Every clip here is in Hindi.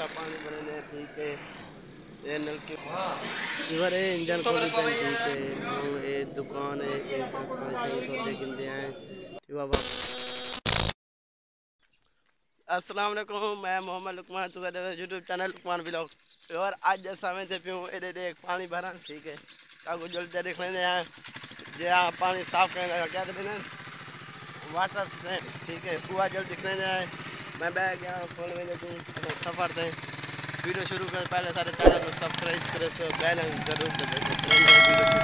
अच्छा पानी बने ठीक है। ये नलके इवर है इंजन खोली थे ठीक है। और ये दुकान है एक पानी टंकी को लेकिन दे आए ठीक बाबा। अस्सलाम वालेकुम, मैं Mohammad Luqman YouTube channel Luqman blog. और आज जैसा मैं पियूँ एक पानी भरा ठीक है। कागो जल्दी देख लेंगे यहाँ जो यहाँ पानी साफ करने लगा क्या देना वाटर से ठीक है। कुआ जल्दी दिख लेंगे मैं बैग यहाँ फोन में लेती सफ़र थे। वीडियो शुरू कर पहले सारे चैनल को सब्सक्राइब करें बेल जरूर दबाएं।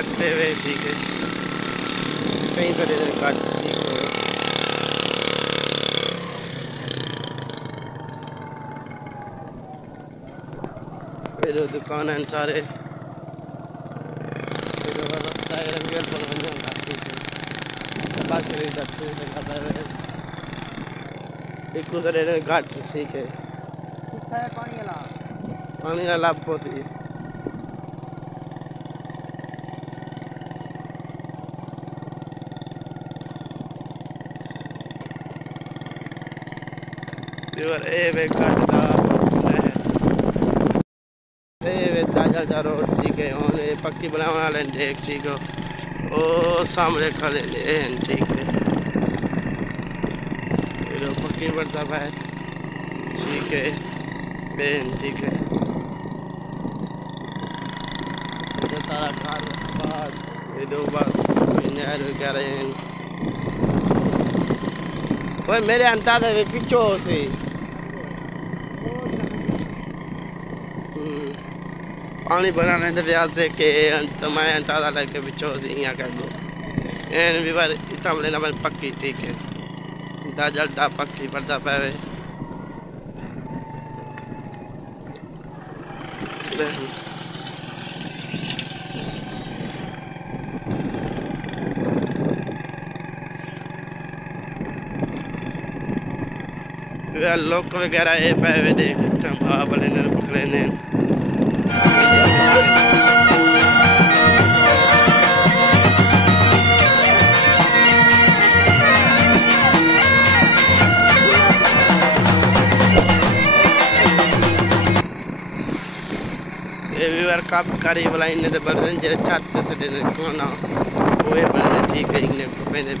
काटते हुए, ठीक है, कहीं पर काट, ठीक है। फिर दुकान है सारे, फिर रास्ता है रंगल पर बने काटते हैं, बात करें जाते हैं लगाता है एक दूसरे ने काट, ठीक है। पानी का लाभ बहुत ही दाजा रोड, ठीक है। और ये पक्की बनाने वाले देख, ठीक है, ओ सामने खड़े हैं, ठीक है, फिर पक्की बढ़ता है, ठीक है बेन, ठीक है। तो सारा कार बाद ये दो बस नहर क्या रहे हैं भाई मेरे अंदाजा में पिछो से पानी बनाने के ब्याज से के तो मैं अंदाजा लगे पिछो से यहाँ कर दो एन भी बार इतना लेना बन पक्की, ठीक है, दाजलता पक्की पड़ता पावे लोग वगैरह ये पावे देख वाले ने पकड़े ने ये भी बार काप कारी वाला इन्हें तो बढ़ते हैं जैसे छाते से देने कौन ना वो ये बढ़ते, ठीक है, इन्हें पहने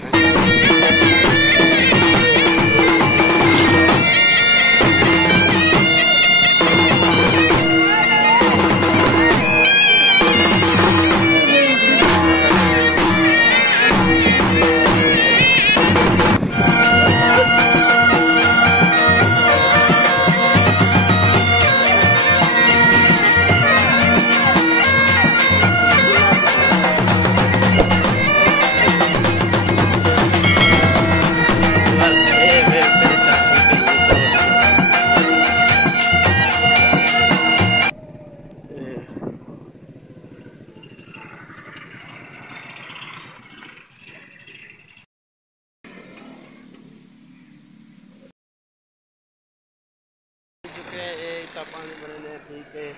पानी भरने, ठीक है,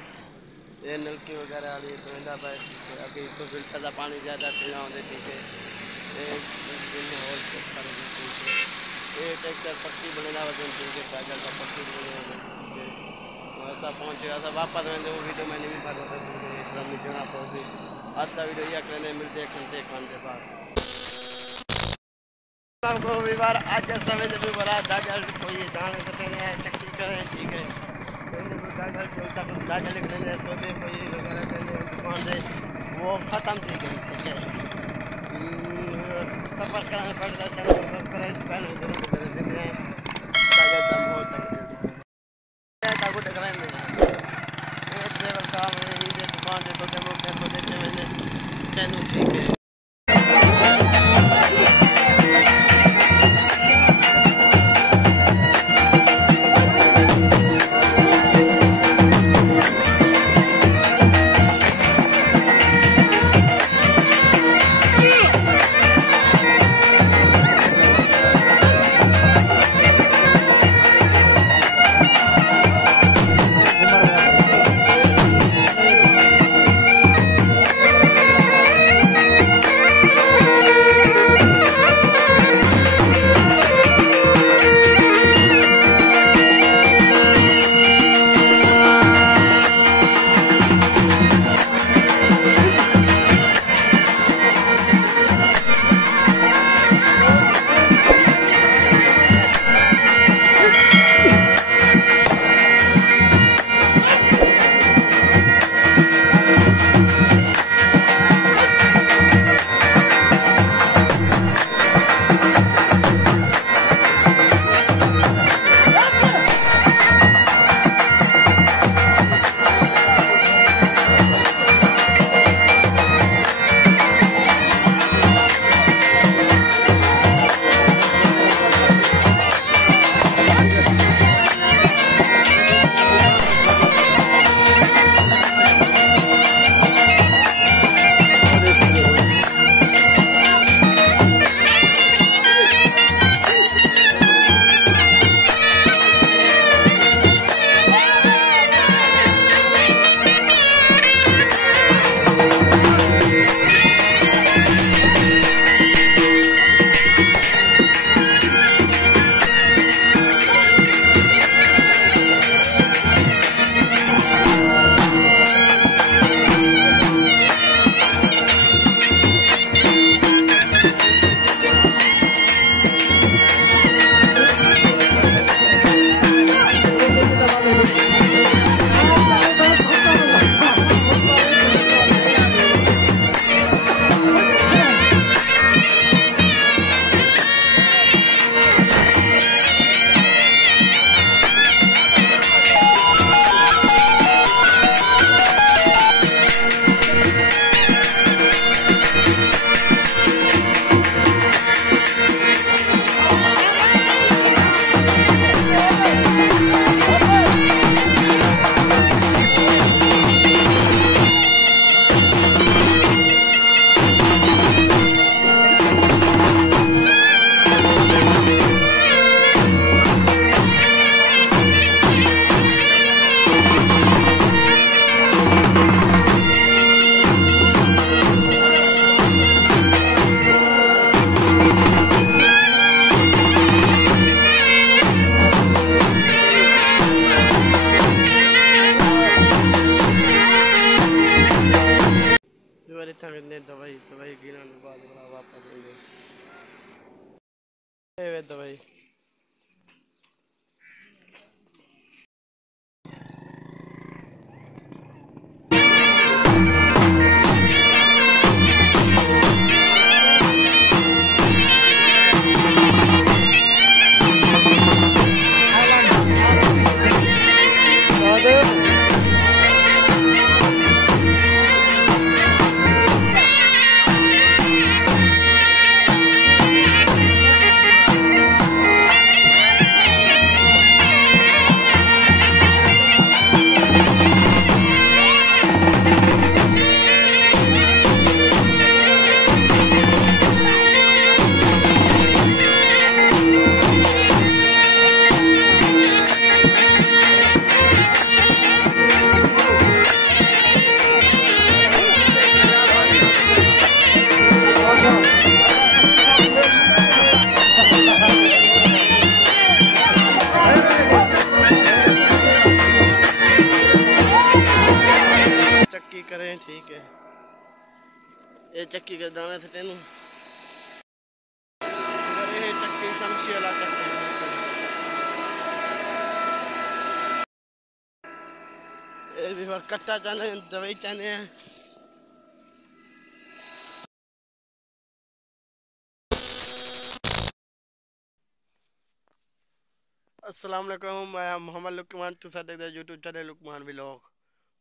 ये नलकी वगैरह वाली तो इंदा पर, ठीक है, अभी तो फिल्टर का पानी ज़्यादा पीना होता, ठीक है, और ठीक है, ये ट्रैक्टर पट्टी बनेगा वजन, ठीक है, पैदल का पट्टी बने, ठीक है, वैसा पहुँचेगा सब वापस में वो वीडियो मैंने भी कर रहा था, ठीक है, नीचे पहुँची आज का वीडियो यह करने मिलते एक घंटे बाद आपको भी बार आज समय से भी बड़ा दाजा कोई जाने से पहले चक्की करें, ठीक है, दाजा लिख लेने सोते कोई वगैरह करने दुकान से वो ख़त्म, ठीक है, ठीक है, सफ़र करना पड़ता चलो सब्सक्राइब पहले जरूर करें, देख रहे हैं दाजा दम बहुत ताकू देख रहे हैं ट्रेवल का दुकान से तो डेमो कैसे देखे मैंने, ठीक है। हुए तो भाई चक्की करें। ठीक है, ये चक्की के दाने थे तेनू ये चक्की समझी ला सकते हैं। ये भी और कट्टा चाहते हैं, दवाई चाहते हैं। अस्सलाम वालेकुम, मैं मोहम्मद लुकमान, तुम साथ देखते यूट्यूब चैनल लुकमान व्लॉग।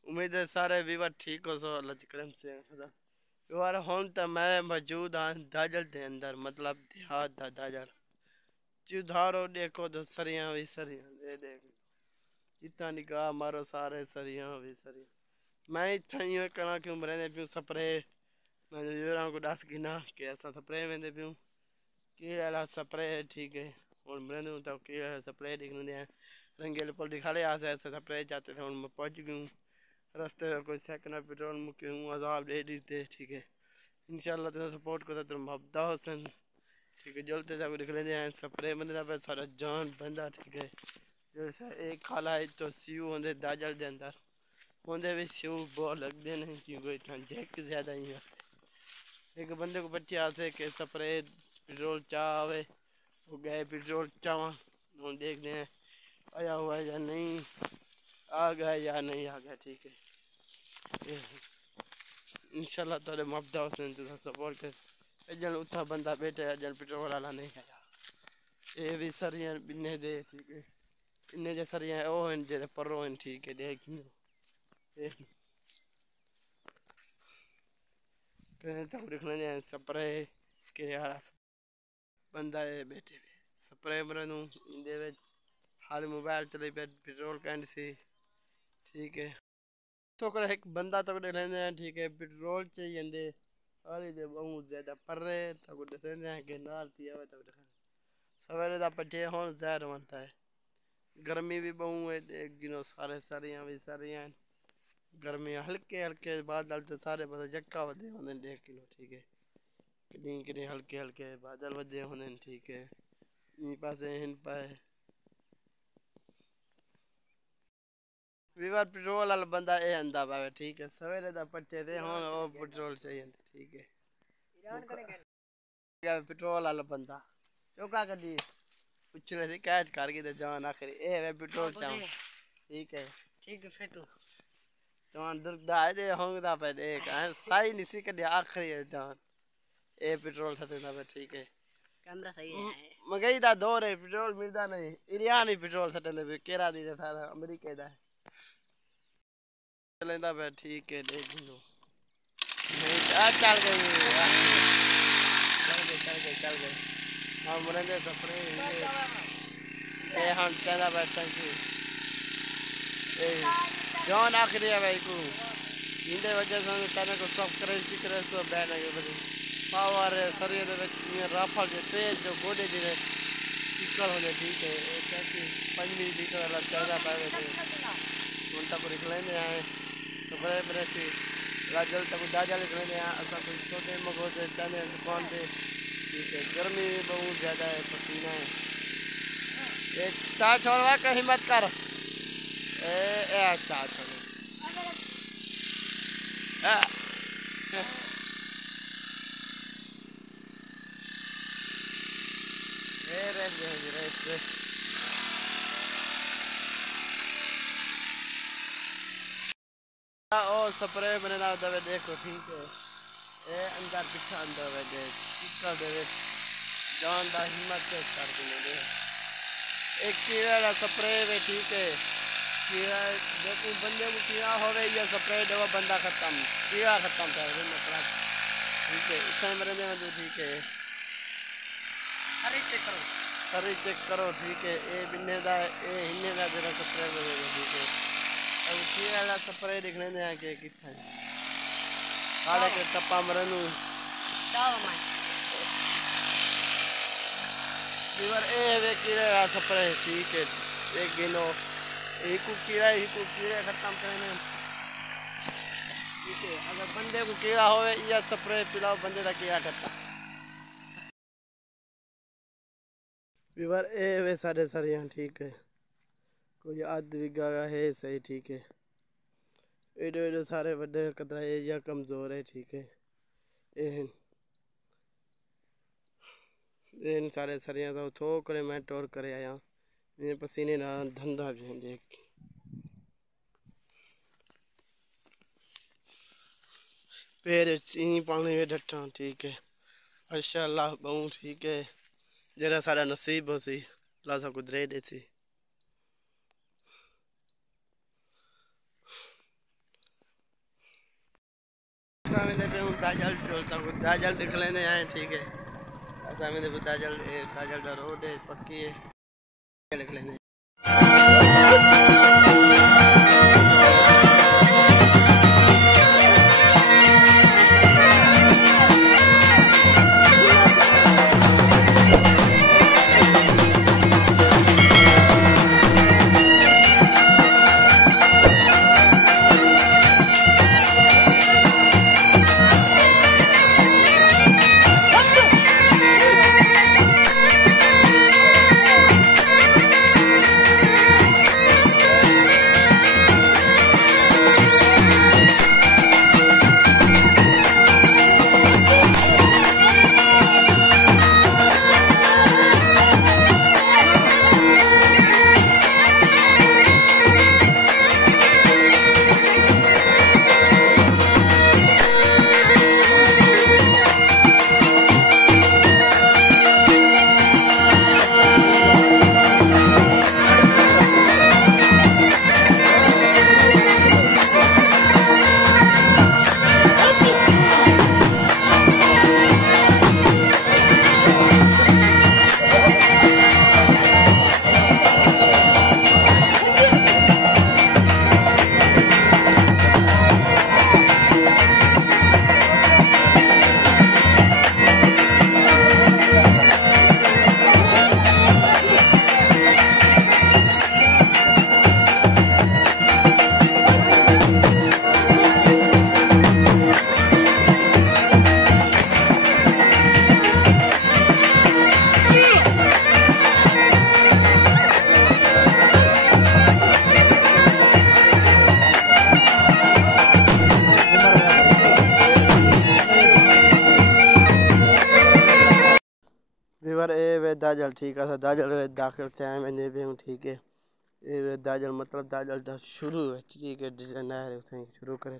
उम्मीद है सारे व्यूअर ठीक हो सो अल्लाह की करम से। यार हुन तो मैं मौजूद हाँ दाजल के अंदर, मतलब देहात दा दाजल। चुधारो देखो तो सरियां भी सरियां, ये देख जितना निगाह मारो सारे सरियां भी सरियां। मैं इतना ही करा क्यों बरने पियूं स्प्रे। मैं व्यूअरां को दस गिना कि असां स्प्रे वेंदे पियूं कि अला स्प्रे। ठीक है, और बरने तो कि स्प्रे दिखने हैं रंगेल पर दिखाले आ से स्प्रे जाते थे। मैं पहुंच गयूं रास्ते में कोई सेकंड पेट्रोल मुके हूँ अजाब दे दीते। ठीक है, इंशाल्लाह तेरा सपोर्ट को तो मबदा हुसैन। ठीक है, जल्द से दिख लेते हैं स्प्रे बंदे पे सारा जान बंदा। ठीक है, जैसे एक खाला है तो सीयू होंगे दाजल के अंदर होंगे भी सीयू बहुत लगते नहीं क्योंकि इतना जैक ज़्यादा ही है। एक बंदे को बच्चे आते कि स्प्रे पेट्रोल चाहे वो गए पेट्रोल चावा हम देखते हैं आया हुआ है या नहीं, आ गया या नहीं आ गया। ठीक है, इंशाल्लाह तेरे मबदा हुसैन तुझा सपोर्ट कर। अजन उठा बंदा बैठे अजन पेट्रोल वाला नहीं आया। ये भी सरियां बिन्ने दे। ठीक है, इन्ने जे सरियां ओ हैं जेरे परो हैं। ठीक है, देख कहने तक दिखने जाए स्प्रे के यार बंदा है बैठे स्प्रे मरनू इंदे विच हाल मोबाइल चले पे पेट्रोल कैंड से। ठीक है, तो कर एक बंदा तो देख लेंदे हैं। ठीक है, पेट्रोल चाहिए इंदे हाली दे बहुत ज़्यादा परे तो देख लेंदे हैं कि नाल थी आवे तो देख सवेरे दा पट्टे होन ज़हर बनता है। गर्मी भी बहु है, एक गिनो सारे सरियां भी सरियां गर्मी हल्के हल्के बादल तो सारे बस जक्का वधे होंदे 1 किलो। ठीक है, कितनी कितनी हल्के हल्के बादल वधे होंदे। ठीक है, इन पासे हिन पाए विवार पेट्रोल वाला बंदा ए अंदा पावे। ठीक है, सवेरे दा पट्टे थे हुन ओ पेट्रोल चाहिए। ठीक है, पेट्रोल वाला बंदा चौका कदी पूछने से कैच कर के जान आखिरी ए वे पेट्रोल चाव। ठीक है, ठीक है फेटू जान दुर्दा है जे होंगदा पे देख सही निसी कदी आखिरी है जान ए पेट्रोल थते ना पे। ठीक है, कैमरा सही है मगई दा दौर है पेट्रोल मिलदा नहीं ईरान ही पेट्रोल थते ने केरा दी था अमेरिका दा चलेंदा पे। ठीक है, देख लो नहीं आ चल गई चल गई हां मरेंदे सफरे ए हम कहना बैठा कि ए जान आखिरी है भाई को इंदे वजह से तने को सब करे सो बैन है बड़ी पावर शरीर में राफल के तेज जो गोडे दी चिकल होने। ठीक है, कैसे 5 लीटर वाला चारा पावे थे उनका को निकले में आए तो बड़े बड़े से राजल तक दादा निकले में ऐसा कोई छोटे मगो से तने दुकान पे। ठीक है, गर्मी बहुत ज़्यादा है, पसीना है। एक चा छोड़वा का हिम्मत कर ए चा छोड़ और स्प्रे बने ना दवे देखो ठीक है ए अंदर पिछा अंदर वे देख कितना देवे जान दा हिम्मत से कर दे एक कीड़ा दा स्प्रे वे ठीक है कीड़ा देखो बंदे को कीड़ा होवे या स्प्रे दवा बंदा खत्म कीड़ा खत्म कर दे मतलब ठीक है इतना मरे ने तो ठीक है सारी चेक करो ठीक है ए बिन्ने दा ए हिन्ने दा जरा स्प्रे वे ठीक है अब कीड़ा दा स्प्रे देखने ने आके कितना काले के टप्पा मरनु वीवर ए वे कीड़े दा स्प्रे ठीक है एक गिनो एक को कीड़ा खत्म करने ठीक है अगर बंदे को कीड़ा होवे या स्प्रे पिलाओ बंदे दा कीड़ा खत्म वीवर ए वे सारे सारे यहाँ ठीक है कोई आध विगा है सही ठीक है एडो एडो सारे बड़े कतरा ए या कमजोर है ठीक है इन सारे सरिया तो थो करे मैं टोर करे आया ये पसीने ना धंधा भी देख पैर ची पानी में डटा ठीक है माशाअल्लाह बहु ठीक है जरा सारा नसीब हो सी लासा कुदरे दे सी मैंने पे उन दाजल चलता हूँ दाजल दिख लेने आए ठीक है ऐसा मैंने दाजल का रोड है पक्की है लिख लेने वीवर ए वे दाजल ठीक है दाजल वे दाखिल थे मैंने भी हूँ ठीक है ए वे दाजल मतलब दाजल दा शुरू है ठीक है डिजाइन है उसे शुरू करे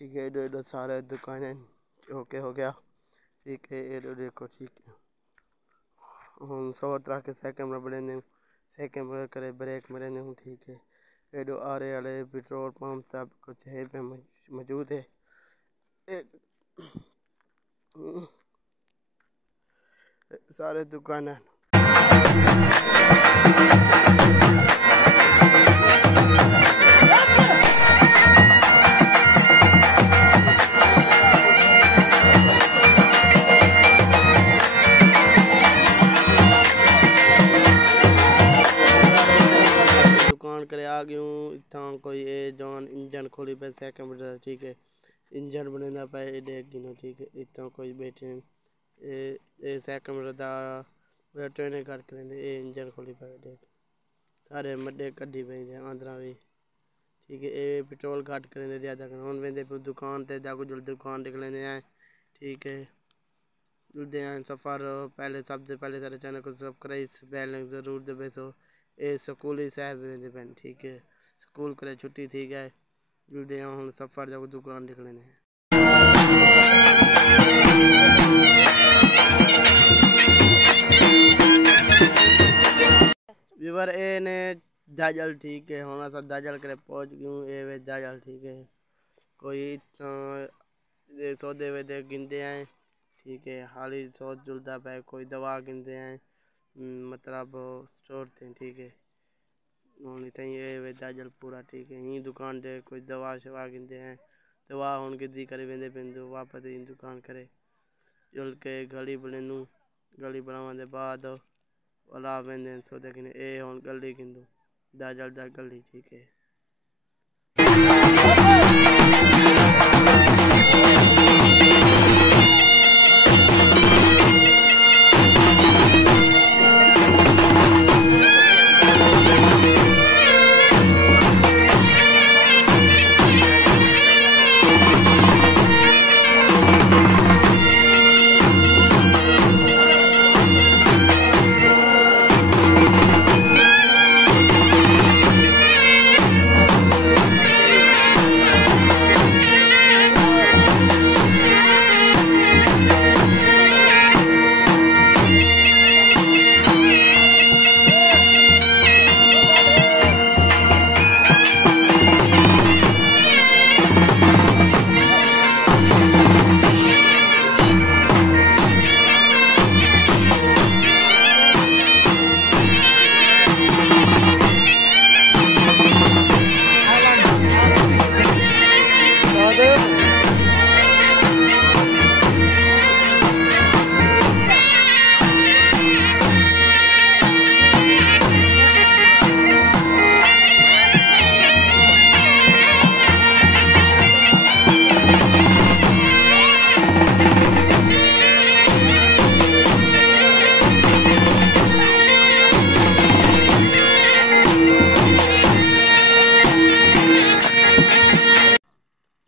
ठीक है एडो एडो सारे दुकानें ओके हो गया ठीक है एडो देखो ठीक है हम 100 तरह के सह कैमरा बने ने सह कैमरा करे ब्रेक मेरे ने हूँ ठीक है एडो आरे वाले पेट्रोल पंप सब कुछ है पे मौजूद है सारे दुकान दुकान करे आ गई हूँ इतना कोई ए जॉन इंजन खोली पे सेकंड ठीक है इंजन बने पे देख गिनो ठीक है इतना कोई बैठे ए सेकंड दा ट्रेन कर करेंगे ए इंजन खोली पे देख सारे मड्डे कड्डी पे आंध्रा भी ठीक है ए पेट्रोल घट करेंगे ज़्यादा हम वेंदे दुकान ते जाको जल्दी दुकान निकलेंगे हैं ठीक है जुड़ते हैं सफ़र। पहले सबसे पहले सारे चैनल को सब्सक्राइब बेल ज़रूर दबे तो ये स्कूल ही साहब पेन ठीक है स्कूल करे छुट्टी थी गए जुड़ते हैं हम सफ़र जब दुकान निकले ने व्यूवर ए ने जाजल ठीक है होना सब जाजल करे पहुंच गयूँ ए वे जाजल ठीक है कोई सौदे वेदे गिनते हैं ठीक है हाली सौद जुलता पे कोई दवा गिनते हैं मतलब स्टोर थे ठीक है इतनी ये वे जाजल पूरा ठीक है यही दुकान दे कोई दवा शवा गिनते हैं दवा हूँ गिद्दी करे वेंदे पेंदो वापस इन दुकान करे जुल के गली बनेनू गली बनाने के बाद वाला वेंदे सौदे गिने ए हूँ गली गिंदू जाजल दा गली ठीक है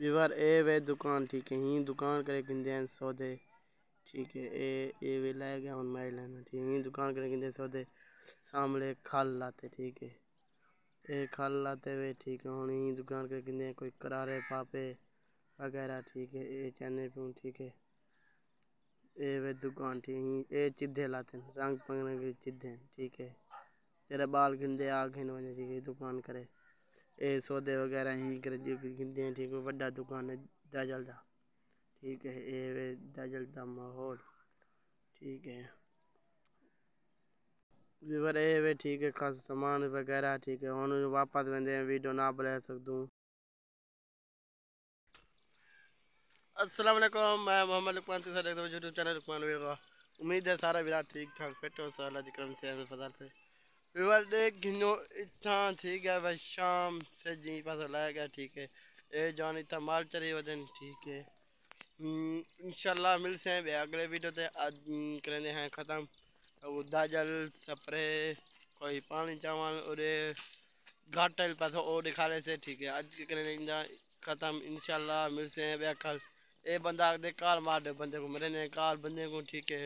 व्यूवर ए वे दुकान ठीक है यही दुकान करे गिनते हैं सौदे ठीक है ए वे लाए गया हूँ मैं लेना ठीक है यही दुकान करे गिनते सौदे सामने खल लाते ठीक है ए खल लाते हुए ठीक है हूँ यही दुकान करे गिनते कोई करारे पापे वगैरह ठीक है ए चने पे ठीक है ए वे दुकान ठीक है ए चिद्दे लाते हैं रंग पंगने के चिद्दे ठीक है तेरे बाल गिनते आगे न ठीक है दुकान करे ए सौदे वगैरह यहीं कर गिनते हैं ठीक है बड़ा दुकान है दाजल दा ठीक है ए वे दाजल दा माहौल ठीक है व्यूवर ए वे ठीक है खास सामान वगैरह ठीक है हम वापस वेंदे वीडियो ना बना सकूँ। अस्सलाम वालेकुम मैं मोहम्मद लुकमान से देखते हो यूट्यूब चैनल लुकमान वीर का उम्मीद है सारा विराट ठीक ठाक फिट हो साला जिक्रम से फजल से व्यूवर देख घिनो इतना ठीक है भाई शाम से जी पास लाया गया ठीक है ए जान इतना माल चली वजन ठीक है इंशाल्लाह मिलते हैं अगले वीडियो ते आज करेंगे हैं ख़त्म वो दाजल स्प्रे कोई पानी चावल और घाटल पास और दिखाने से ठीक है आज के करेंगे ख़त्म इंशाल्लाह मिलते हैं कल ए बंदा दे काल मार दे बंदे को मेरे ने काल बंदे को ठीक है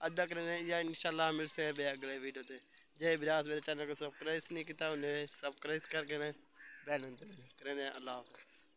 अदा करेंगे या इंशाल्लाह मिलते हैं अगले वीडियो ते जय विराज मेरे चैनल को सब्सक्राइब नहीं किया उन्हें सब्सक्राइब करके बेल करें अल्लाह हाफ़िज़।